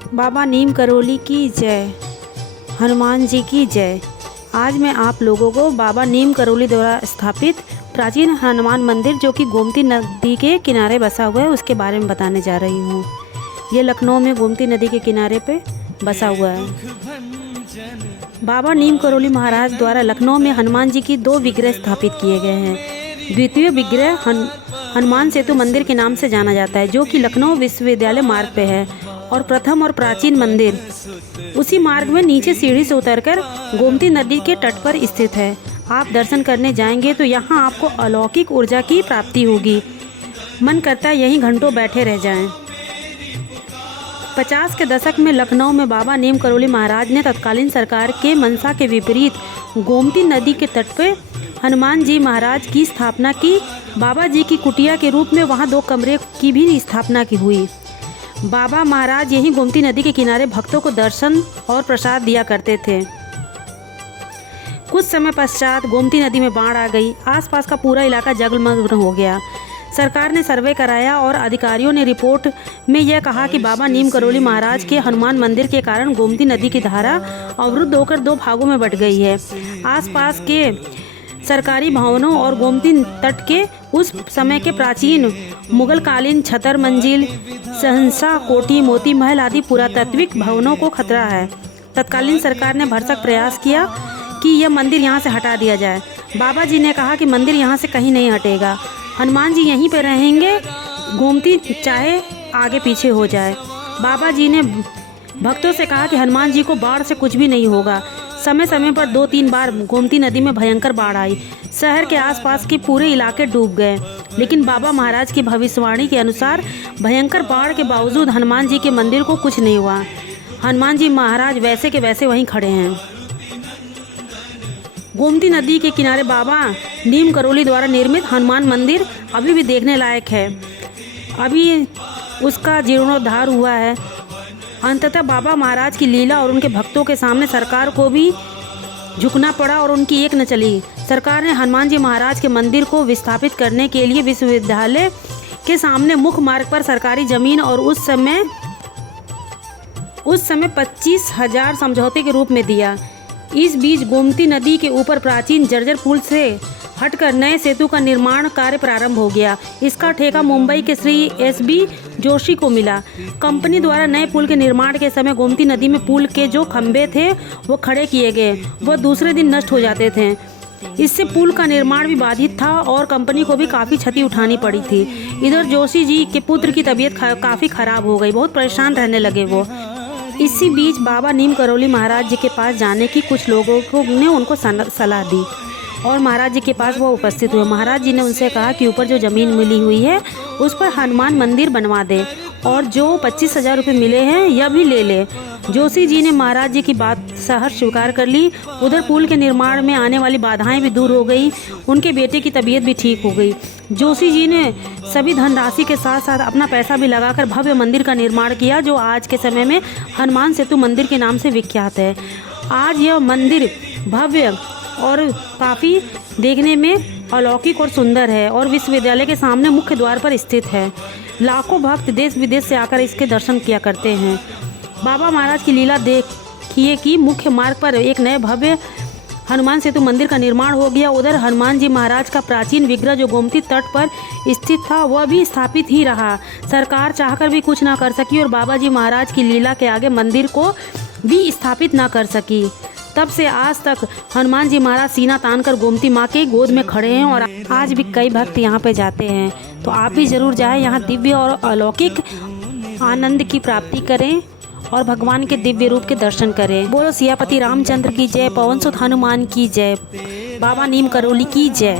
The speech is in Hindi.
बाबा नीम करौली की जय, हनुमान जी की जय। आज मैं आप लोगों को बाबा नीम करौली द्वारा स्थापित प्राचीन हनुमान मंदिर जो कि गोमती नदी के किनारे बसा हुआ है उसके बारे में बताने जा रही हूँ। ये लखनऊ में गोमती नदी के किनारे पे बसा हुआ है। बाबा नीम करौली महाराज द्वारा लखनऊ में हनुमान जी की 2 विग्रह स्थापित किए गए हैं। द्वितीय विग्रह हनुमान सेतु मंदिर के नाम से जाना जाता है जो कि लखनऊ विश्वविद्यालय मार्ग पे है, और प्रथम और प्राचीन मंदिर उसी मार्ग में नीचे सीढ़ी से उतरकर गोमती नदी के तट पर स्थित है। आप दर्शन करने जाएंगे तो यहाँ आपको अलौकिक ऊर्जा की प्राप्ति होगी। मन करता है यहीं घंटों बैठे रह जाएं। 50 के दशक में लखनऊ में बाबा नीम करौली महाराज ने तत्कालीन सरकार के मंशा के विपरीत गोमती नदी के तट पर हनुमान जी महाराज की स्थापना की। बाबा जी की कुटिया के रूप में वहाँ 2 कमरे की भी स्थापना की हुई। बाबा महाराज यहीं गोमती नदी के किनारे भक्तों को दर्शन और प्रसाद दिया करते थे। कुछ समय पश्चात गोमती नदी में बाढ़ आ गई। आसपास का पूरा इलाका जलमग्न हो गया। सरकार ने सर्वे कराया और अधिकारियों ने रिपोर्ट में यह कहा कि बाबा नीम करौली महाराज के हनुमान मंदिर के कारण गोमती नदी की धारा अवरुद्ध होकर 2 भागों में बट गई है। आसपास के सरकारी भवनों और गोमती तट के उस समय के प्राचीन मुगलकालीन छतर मंजिल, सहंसा कोठी, मोती महल आदि पुरातात्विक भवनों को खतरा है। तत्कालीन सरकार ने भरसक प्रयास किया कि यह मंदिर यहाँ से हटा दिया जाए। बाबा जी ने कहा कि मंदिर यहाँ से कहीं नहीं हटेगा, हनुमान जी यहीं पर रहेंगे, गोमती चाहे आगे पीछे हो जाए। बाबा जी ने भक्तों से कहा कि हनुमान जी को बाढ़ से कुछ भी नहीं होगा। समय समय पर 2-3 बार गोमती नदी में भयंकर बाढ़ आई। शहर के आसपास के पूरे इलाके डूब गए, लेकिन बाबा महाराज की भविष्यवाणी के अनुसार भयंकर बाढ़ के बावजूद हनुमान जी के मंदिर को कुछ नहीं हुआ। हनुमान जी महाराज वैसे के वैसे वहीं खड़े हैं। गोमती नदी के किनारे बाबा नीम करौली द्वारा निर्मित हनुमान मंदिर अभी भी देखने लायक है। अभी उसका जीर्णोद्धार हुआ है। अंततः बाबा महाराज की लीला और उनके भक्तों के सामने सरकार को भी झुकना पड़ा और उनकी एक न चली। सरकार ने हनुमान जी महाराज के मंदिर को विस्थापित करने के लिए विश्वविद्यालय के सामने मुख्य मार्ग पर सरकारी जमीन और उस समय 25,000 समझौते के रूप में दिया। इस बीच गोमती नदी के ऊपर प्राचीन जर्जर पुल से हटकर नए सेतु का निर्माण कार्य प्रारंभ हो गया। इसका ठेका मुंबई के श्री SB जोशी को मिला। कंपनी द्वारा नए पुल के निर्माण के समय गोमती नदी में पुल के जो खंभे थे वो खड़े किए गए, वो दूसरे दिन नष्ट हो जाते थे। इससे पुल का निर्माण भी बाधित था और कंपनी को भी काफ़ी क्षति उठानी पड़ी थी। इधर जोशी जी के पुत्र की तबीयत काफ़ी खराब हो गई, बहुत परेशान रहने लगे वो। इसी बीच बाबा नीम करौली महाराज जी के पास जाने की कुछ लोगों ने उनको सलाह दी और महाराज जी के पास वो उपस्थित हुए। महाराज जी ने उनसे कहा कि ऊपर जो ज़मीन मिली हुई है उस पर हनुमान मंदिर बनवा दे और जो 25,000 रुपये मिले हैं यह भी ले ले। जोशी जी ने महाराज जी की बात सहर्ष स्वीकार कर ली। उधर पुल के निर्माण में आने वाली बाधाएं भी दूर हो गई। उनके बेटे की तबीयत भी ठीक हो गई। जोशी जी ने सभी धनराशि के साथ साथ अपना पैसा भी लगाकर भव्य मंदिर का निर्माण किया जो आज के समय में हनुमान सेतु मंदिर के नाम से विख्यात है। आज यह मंदिर भव्य और काफ़ी देखने में अलौकिक और सुंदर है और विश्वविद्यालय के सामने मुख्य द्वार पर स्थित है। लाखों भक्त देश विदेश से आकर इसके दर्शन किया करते हैं। बाबा महाराज की लीला देखिए कि मुख्य मार्ग पर एक नए भव्य हनुमान सेतु मंदिर का निर्माण हो गया। उधर हनुमान जी महाराज का प्राचीन विग्रह जो गोमती तट पर स्थित था वह भी स्थापित ही रहा। सरकार चाहकर भी कुछ ना कर सकी और बाबा जी महाराज की लीला के आगे मंदिर को भी स्थापित ना कर सकी। तब से आज तक हनुमान जी महाराज सीना तानकर गोमती माँ के गोद में खड़े हैं और आज भी कई भक्त यहाँ पे जाते हैं। तो आप भी जरूर जाएं, यहाँ दिव्य और अलौकिक आनंद की प्राप्ति करें और भगवान के दिव्य रूप के दर्शन करें। बोलो सियापति रामचंद्र की जय, पवन सुत हनुमान की जय, बाबा नीम करौली की जय।